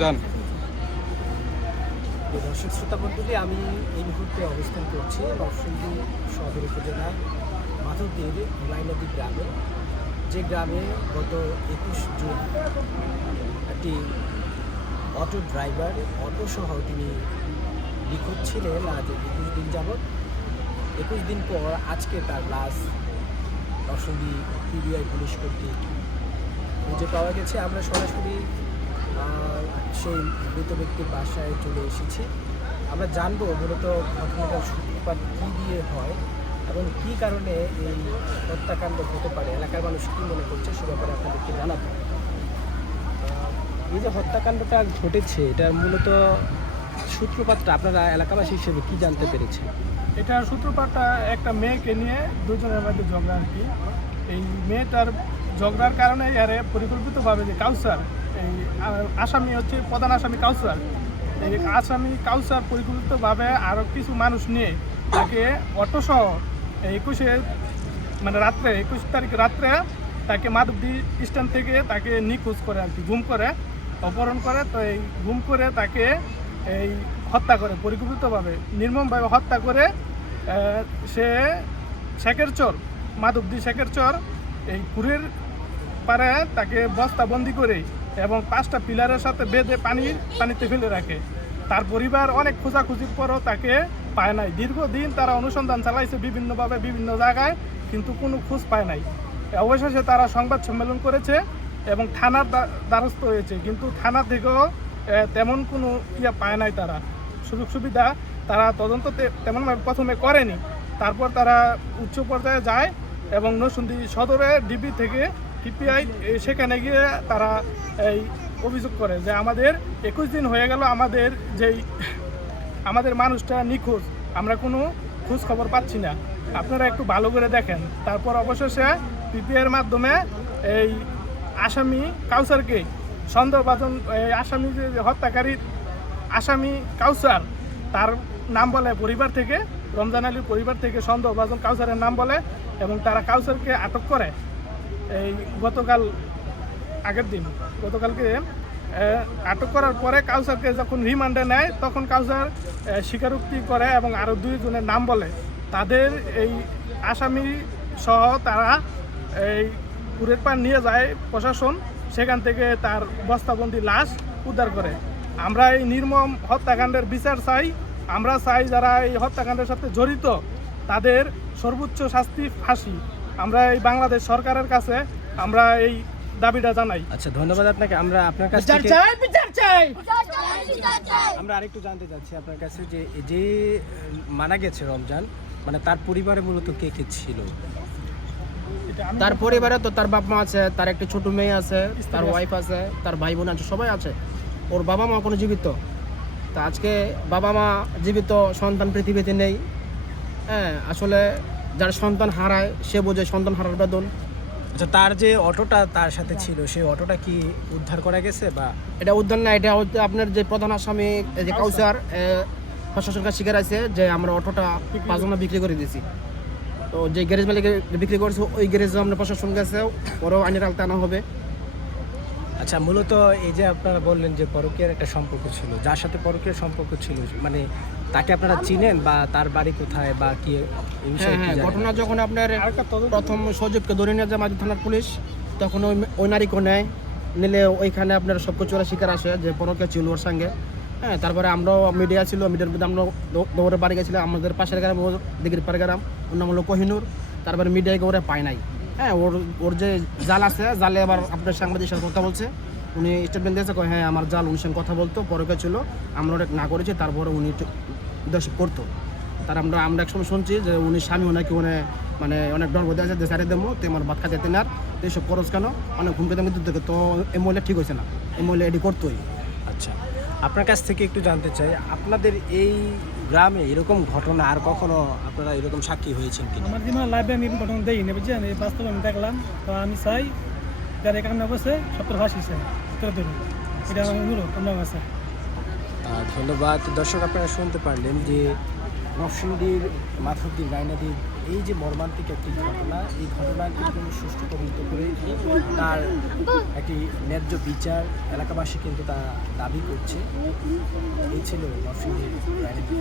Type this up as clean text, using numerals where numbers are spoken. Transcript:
রমজান। দর্শক শ্রোতা মণ্ডলী, আমি এই মুহূর্তে অবস্থান করছি নরসিংদী সদর উপজেলার মাধবদীর লাইনদী গ্রামে, যে গ্রামে গত 21 জুন একটি অটো ড্রাইভার অটোসহ তিনি নিখোঁজ ছিলেন। আজ 21 দিন যাবৎ। 21 দিন পর আজকে তার লাশ নরসিংদী পিবিআই পুলিশ কর্তৃক খুঁজে পাওয়া গেছে। আমরা সরাসরি সেই মৃত ব্যক্তির বাসায় চলে এসেছি। আমরা জানবো মূলত ঘটনাটার সূত্রপাত কী দিয়ে হয় এবং কী কারণে এই হত্যাকাণ্ড হতে পারে, এলাকার মানুষ কী মনে করছে সে ব্যাপারে আপনাদেরকে জানাবো। এই যে হত্যাকাণ্ডটা ঘটেছে, এটার মূলত সূত্রপাতটা আপনারা এলাকাবাসী হিসেবে কী জানতে পেরেছেন? এটার সূত্রপাতটা একটা মেয়েকে নিয়ে দুজনের মধ্যে ঝগড়া আর কি। এই মেয়েটার ঝগড়ার কারণে আরে পরিকল্পিতভাবে যে কাউসার, এই আসামি হচ্ছে প্রধান আসামি কাউসার, এই আসামি কাউসার পরিকল্পিতভাবে আরও কিছু মানুষ নিয়ে তাকে অটোসহ 21 তারিখ রাত্রে তাকে মাধবদী স্ট্যান্ড থেকে তাকে নিখোঁজ করে আর কি, গুম করে অপহরণ করে। তো এই গুম করে তাকে এই হত্যা করে, পরিকল্পিতভাবে নির্মমভাবে হত্যা করে। সে শেখেরচর, মাধবদী শেখেরচর এই কুড়ের পারে তাকে বস্তাবন্দি করে এবং 5টা পিলারের সাথে বেঁধে পানিতে ফেলে রাখে। তার পরিবার অনেক খোঁজাখুঁজির পরও তাকে পায় নাই। দীর্ঘদিন তারা অনুসন্ধান চালাইছে বিভিন্নভাবে বিভিন্ন জায়গায়, কিন্তু কোনো খোঁজ পায় নাই। অবশেষে তারা সংবাদ সম্মেলন করেছে এবং থানার দ্বারস্থ হয়েছে, কিন্তু থানা থেকেও তেমন কোনো পায় নাই। তারা সুযোগ সুবিধা তারা তদন্ত তেমনভাবে প্রথমে করেনি। তারপর তারা উচ্চ পর্যায়ে যায় এবং নরসিংদী সদরে ডিবি থেকে পিপিআই সেখানে গিয়ে তারা এই অভিযোগ করে যে আমাদের 21 দিন হয়ে গেল, আমাদের মানুষটা নিখোঁজ, আমরা কোনো খোঁজ খবর পাচ্ছি না, আপনারা একটু ভালো করে দেখেন। তারপর অবশেষে পিপিআইয়ের মাধ্যমে এই আসামি কাউসারকে সন্দেহভাজন, আসামি যে হত্যাকারীর আসামি কাউসার, তার নাম বলে পরিবার থেকে, রমজান আলীর পরিবার থেকে সন্দেহভাজন কাউসারের নাম বলে এবং তারা কাউসারকে আটক করে। এই গতকালকে আটক করার পরে কাউসারকে যখন রিমান্ডে নেয় তখন কাউসার স্বীকারোক্তি করে এবং আরও 2 জনের নাম বলে। তাদের এই আসামি সহ তারা এই কুড়ের পাড় নিয়ে যায় প্রশাসন, সেখান থেকে তার বস্তাবন্দি লাশ উদ্ধার করে। আমরা এই নির্মম হত্যাকাণ্ডের বিচার চাই। আমরা চাই যারা এই হত্যাকাণ্ডের সাথে জড়িত তাদের সর্বোচ্চ শাস্তি ফাঁসি। আমরা এই বাংলাদেশ সরকারের কাছে আমরা এই দাবিটা জানাই। আচ্ছা, ধন্যবাদ আপনাকে। আমরা আপনার কাছ থেকে আমরা আরেকটু জানতে চাচ্ছি আপনার কাছে যে মারা গেছে রমজান, মানে তার পরিবারে মূলত কে কে ছিল? তার পরিবারে তো তার বাপ মা আছে, তার একটা ছোট মেয়ে আছে, তার ওয়াইফ আছে, তার ভাই বোন আছে, সবাই আছে। ওর বাবা মা কোনো জীবিত, তা আজকে বাবা মা জীবিত, সন্তান পৃথিবীতে নেই। হ্যাঁ, আসলে যার সন্তান হারায় সে বোঝে সন্তান হারার বেদন। আচ্ছা, তার যে অটোটা তার সাথে ছিল, সেই অটোটা কি উদ্ধার করা গেছে? বা এটা উদ্ধার না, এটা হচ্ছে আপনার যে প্রধান আসামি যে কাউসার, প্রশাসন কাছে স্বীকার আছে যে আমরা অটোটা 5 জনে বিক্রি করে দিয়েছি। তো যে গ্যারেজ মালিকে বিক্রি করেছে ওই গ্যারেজে আমরা প্রশাসন গেছে, ওরাও আইনের আওতায় আনা হবে। আচ্ছা, মূলত এই যে আপনারা বললেন যে পরকীয়ার একটা সম্পর্ক ছিল, যার সাথে পরকীয়ার সম্পর্ক ছিল, মানে তাকে আপনারা চিনেন বা তার বাড়ি কোথায় বা কি? হ্যাঁ, ঘটনা যখন আপনার প্রথম সজীবকে ধরে নিয়ে যায় মাঝি থানার পুলিশ, তখন ওই নারীকে নেয়, নিলে ওইখানে আপনার সব কিছু ওরা শিকার আসে যে পরকীয়া ছিল ওর সঙ্গে। হ্যাঁ, তারপরে আমরাও মিডিয়া ছিল, মিডিয়ার মধ্যে আমরা দৌড়ে বাড়ি গেছিলাম। আমাদের পাশের গ্রাম, দিঘির পাড়ের গ্রাম, ওর নাম হলো কোহিনুর। তারপরে মিডিয়াকে ওরা পায় নাই। হ্যাঁ, ওর যে জাল আছে, জালে আবার আপনার সাংবাদিকের সাথে কথা বলছে, উনি স্টেটমেন্ট দিয়েছে, হ্যাঁ আমার জাল, উনি সঙ্গে কথা বলতো, পরকীয়া ছিল, আমরা অনেক না করেছি, তারপরে উনি দেশ করতো। তার আমরা একসময় শুনছি যে উনি স্বামী ওনাকে মানে অনেক ডর বোধ আছে, দেশারে দেবো তো আমার ভাত খাতে না, তো এইসব খরচ কেন, অনেক ঘুমকে মৃত্যু থেকে, তো এই মহিলা ঠিক হয়েছে না, এই মহিলা এটি করতোই। আচ্ছা, আপনার কাছ থেকে একটু জানতে চাই, আপনাদের এই গ্রামে এরকম ঘটনা আর কখনো আপনারা এরকম সাক্ষী হয়েছেন কি? আমার জীবনে লাইভে আমি ঘটনা দেখিনি, বুঝছেন? এই বাস্তবে আমি দেখলাম, তো আমি চাই যারা এই কামনা করছে সত্তর ফাঁসি চাই, এটা আমার অনুরোধ আমার কাছে। ধন্যবাদ। দর্শক, আপনারা শুনতে পারলেন যে নরসিংদীর মাধবদীর লাইনদীর এই যে মর্মান্তিক একটি ঘটনা, এই ঘটনা কিন্তু সুষ্ঠু তদন্ত করে তার একটি ন্যায্য বিচার এলাকাবাসী কিন্তু তা দাবি করছে। এই ছিল নরসিংদীর রাজনীতি।